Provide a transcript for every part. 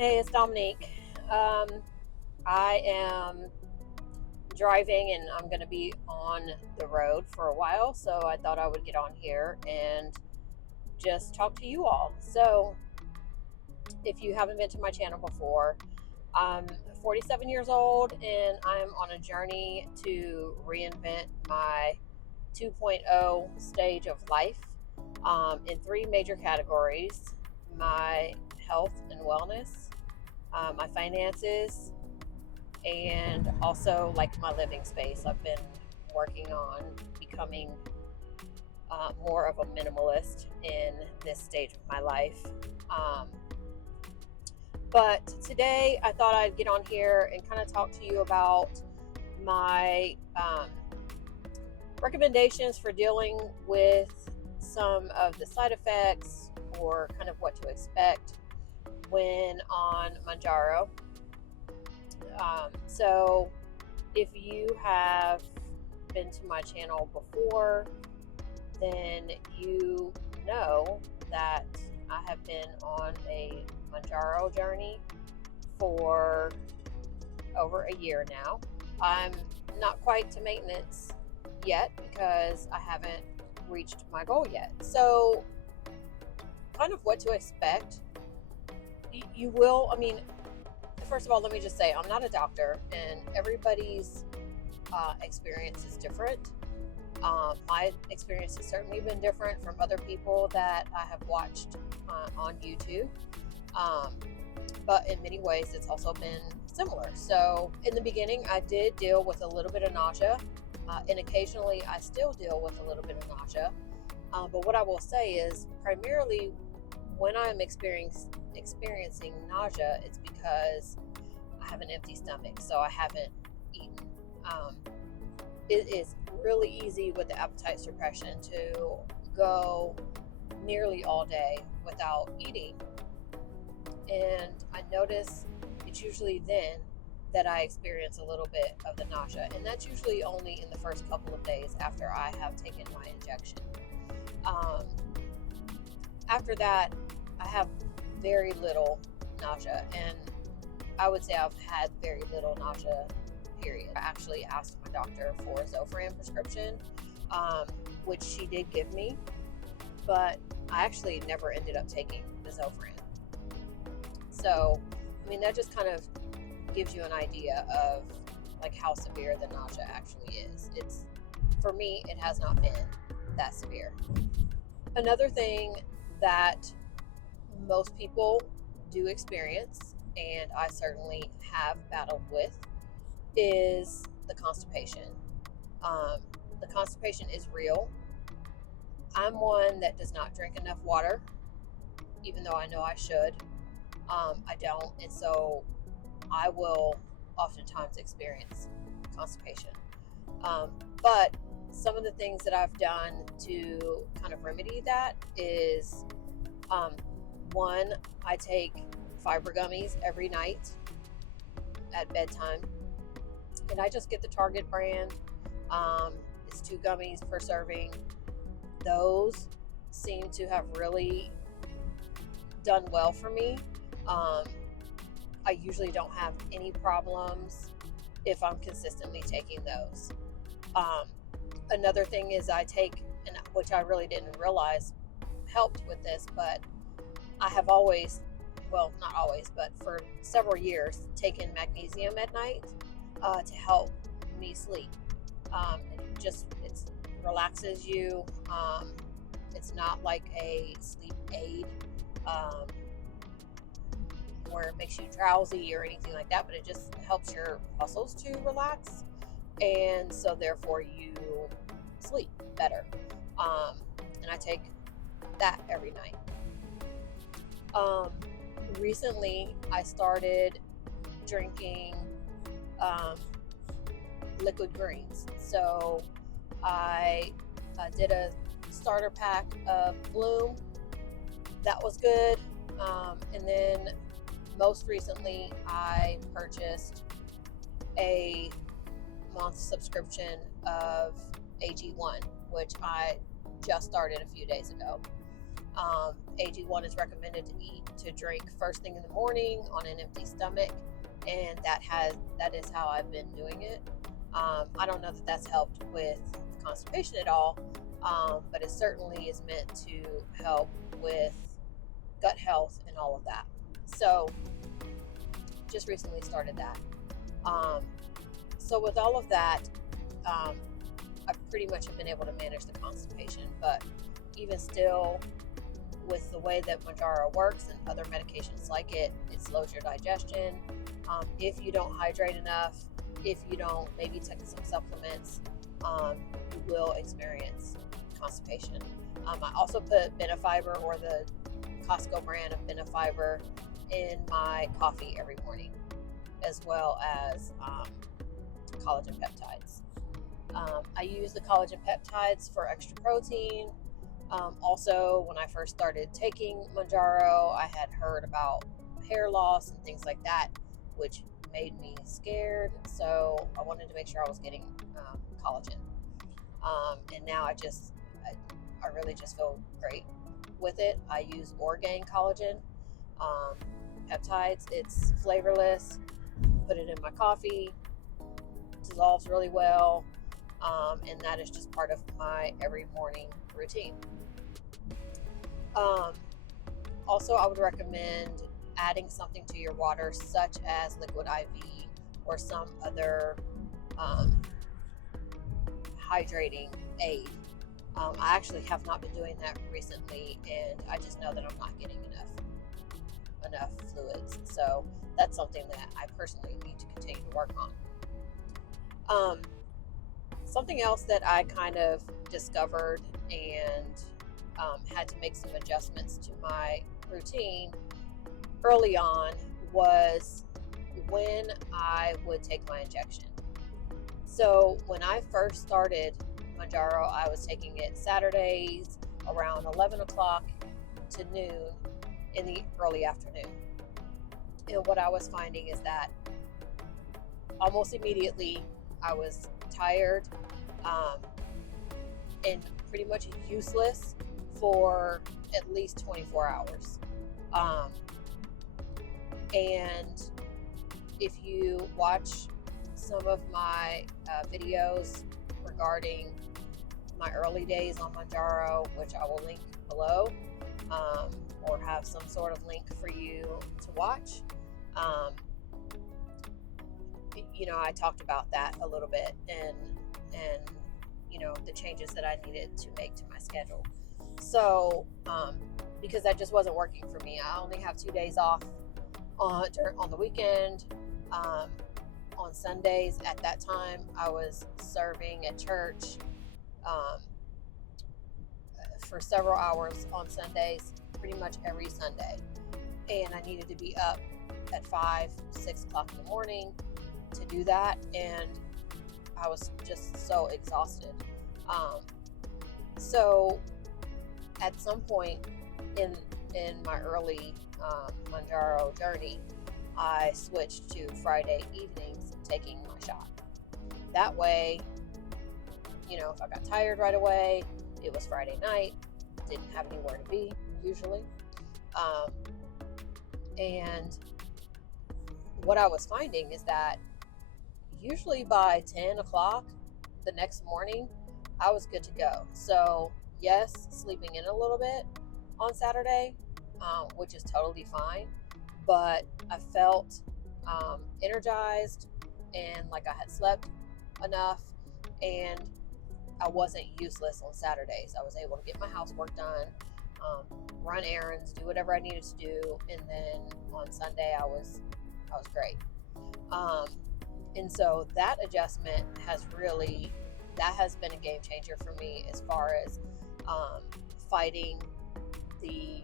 Hey, it's Dominique. I am driving and I'm going to be on the road for a while, so I thought I would get on here and just talk to you all. So, if you haven't been to my channel before, I'm 47 years old and I'm on a journey to reinvent my 2.0 stage of life in three major categories: my health and wellness, my finances, and also like my living space. I've been working on becoming more of a minimalist in this stage of my life. Um, but today I thought I'd get on here and kind of talk to you about my recommendations for dealing with some of the side effects or kind of what to expect when on Mounjaro. So if you have been to my channel before, then you know that I have been on a Mounjaro journey for over a year now. I'm not quite to maintenance yet because I haven't reached my goal yet. So, kind of what to expect. You will, I mean, first of all, let me just say I'm not a doctor and everybody's experience is different. My experience has certainly been different from other people that I have watched on YouTube. Um, but in many ways, it's also been similar. So, in the beginning, I did deal with a little bit of nausea, and occasionally I still deal with a little bit of nausea. But what I will say is primarily when I'm experiencing nausea, it's because I have an empty stomach, so I haven't eaten. It is really easy with the appetite suppression to go nearly all day without eating. And I notice it's usually then that I experience a little bit of the nausea. And that's usually only in the first couple of days after I have taken my injection. Um, After that, I have very little nausea. And I would say I've had very little nausea, period. I actually asked my doctor for a Zofran prescription, which she did give me, but I actually never ended up taking the Zofran. So, I mean, that just kind of gives you an idea of like how severe the nausea actually is. It's, for me, it has not been that severe. Another thing that most people do experience, and I certainly have battled with, is the constipation. Um, the constipation is real. I'm one that does not drink enough water, even though I know I should. I don't, and so I will oftentimes experience constipation. But some of the things that I've done to kind of remedy that is um, one, I take fiber gummies every night at bedtime, and I just get the Target brand. It's 2 gummies per serving. Those seem to have really done well for me. Um, I usually don't have any problems if I'm consistently taking those. Um, Another thing is I take, and which I really didn't realize helped with this, but I have always, well, not always, but for several years, taken magnesium at night to help me sleep. It relaxes you. It's not like a sleep aid um, where it makes you drowsy or anything like that, but it just helps your muscles to relax, and so therefore you sleep better. And I take that every night. Um, Recently, I started drinking um, liquid greens. So I did a starter pack of Bloom. That was good. And then most recently, I purchased a month subscription of AG1, which I just started a few days ago. AG1 is recommended to drink first thing in the morning on an empty stomach, and that is how I've been doing it. I don't know that that's helped with constipation at all, but it certainly is meant to help with gut health and all of that. So just recently started that. So with all of that, I pretty much have been able to manage the constipation, but even still, with the way that Mounjaro works and other medications like it slows your digestion. If you don't hydrate enough, if you don't maybe take some supplements, you will experience constipation. I also put Benefiber, or the Costco brand of Benefiber, in my coffee every morning, as well as collagen peptides. I use the collagen peptides for extra protein. Also, when I first started taking Mounjaro, I had heard about hair loss and things like that, which made me scared. So I wanted to make sure I was getting collagen. And now I really just feel great with it. I use Orgain collagen peptides. It's flavorless. Put it in my coffee. Dissolves really well. And that is just part of my every morning routine. Also, I would recommend adding something to your water, such as liquid IV or some other hydrating aid. I actually have not been doing that recently, and I just know that I'm not getting enough fluids. So that's something that I personally need to continue to work on. Something else that I kind of discovered and had to make some adjustments to my routine early on was when I would take my injection. So when I first started Mounjaro, I was taking it Saturdays around 11 o'clock to noon in the early afternoon. And what I was finding is that almost immediately I was tired and pretty much useless for at least 24 hours. And if you watch some of my videos regarding my early days on Mounjaro, which I will link below, or have some sort of link for you to watch, I talked about that a little bit, and the changes that I needed to make to my schedule. So because that just wasn't working for me. I only have 2 days off on the weekend. On Sundays, at that time, I was serving at church for several hours on Sundays, pretty much every Sunday. And I needed to be up at 5-6 o'clock in the morning to do that. And I was just so exhausted. So at some point in my early Mounjaro journey, I switched to Friday evenings taking my shot. That way, if I got tired right away, it was Friday night, didn't have anywhere to be usually. And what I was finding is that usually by 10 o'clock the next morning, I was good to go. So yes, sleeping in a little bit on Saturday, which is totally fine, but I felt energized and like I had slept enough, and I wasn't useless on Saturdays. I was able to get my housework done, run errands, do whatever I needed to do, and then on Sunday I was great. And so that adjustment has been a game changer for me as far as fighting the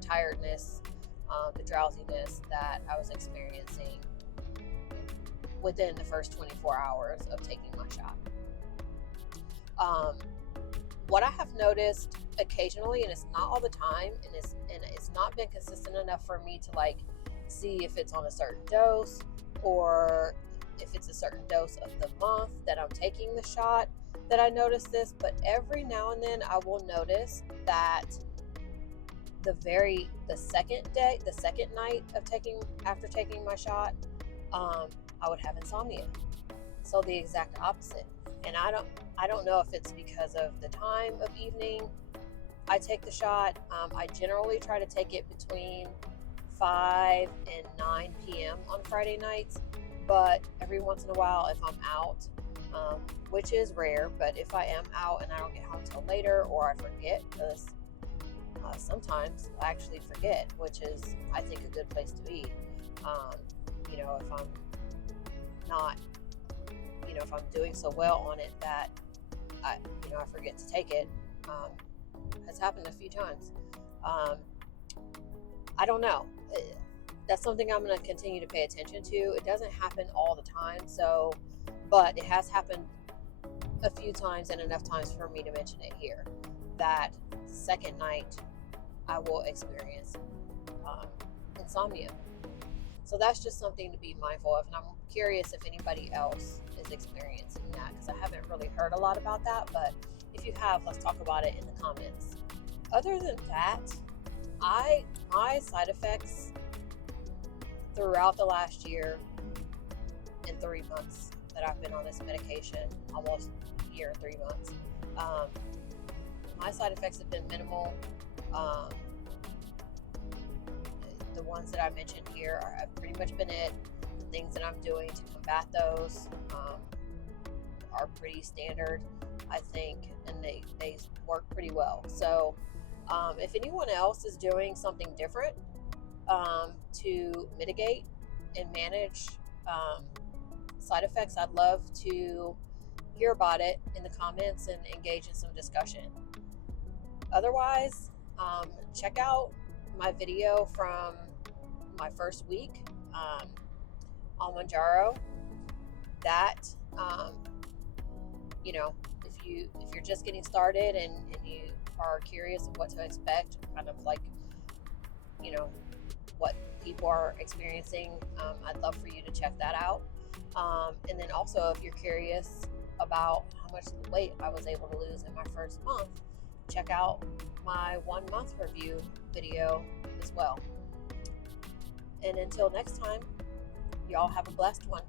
tiredness, the drowsiness that I was experiencing within the first 24 hours of taking my shot. What I have noticed occasionally, and it's not all the time, and it's not been consistent enough for me to see if it's on a certain dose or if it's a certain dose of the month that I'm taking the shot. that I notice this, but every now and then I will notice that the second night of after taking my shot, I would have insomnia. So the exact opposite. And I don't know if it's because of the time of evening I take the shot. I generally try to take it between 5 and 9 p.m. on Friday nights, but every once in a while, if I'm out, which is rare, but if I am out and I don't get home till later, or I forget, because sometimes I actually forget, which is, I think, a good place to be. If I'm not, if I'm doing so well on it that I forget to take it. Has happened a few times. I don't know. That's something I'm going to continue to pay attention to. It doesn't happen all the time, but it has happened a few times and enough times for me to mention it here. That second night, I will experience insomnia. So that's just something to be mindful of, and I'm curious if anybody else is experiencing that, because I haven't really heard a lot about that, but if you have, let's talk about it in the comments. Other than that, my side effects throughout the last year and 3 months that I've been on this medication, almost a year and 3 months, my side effects have been minimal. The ones that I mentioned here have pretty much been it. The things that I'm doing to combat those are pretty standard, I think, and they work pretty well. So if anyone else is doing something different to mitigate and manage side effects, I'd love to hear about it in the comments and engage in some discussion. Otherwise, check out my video from my first week on Mounjaro. That if you're just getting started and you are curious of what to expect, kind of like what people are experiencing, I'd love for you to check that out. And then also, if you're curious about how much weight I was able to lose in my first month, check out my 1 month review video as well. And until next time, y'all have a blessed one.